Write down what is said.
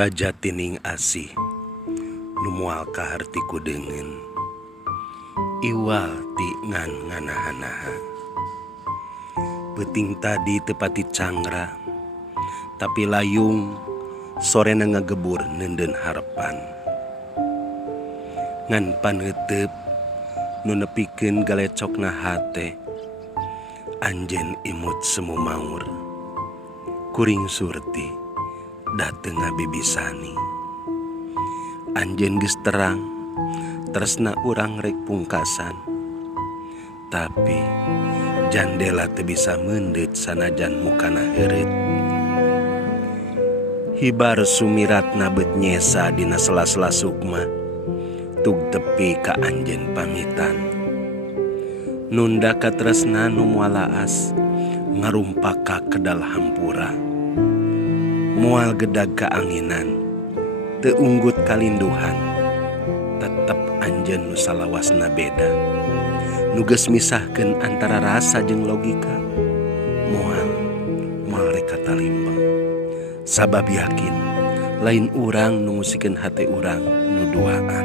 Sajatining asih nu moal kahartiku deungeun iwal ti ngan-nganaha-naha. Peuting tadi tepati cangra tapi layung sorena ngagebur neundeun harepan. Ngan paneuteup nu nepikeun galecokna hate anjeun imut semu maur kuring surti dateng ngabibisani. Anjeun geus terang tresna urang rek pungkasan, tapi jandela teu bisa meundeut sanajan mukana heureut. Hibar sumiratna beut nyesa dina sela-sela sukma tug tepi ka anjeun pamitan. Nunda katresna nu moal laas ngarumpaka kedal hampura. Moal gedag kaanginan teu unggut kalinduhan, tetep anjeun nu salawasna beda. Nu geus misahkeun antara rasa jeung logika moal rek katalimbang. Sabab yakin lain urang nu ngusikeun hate urang nu duaan.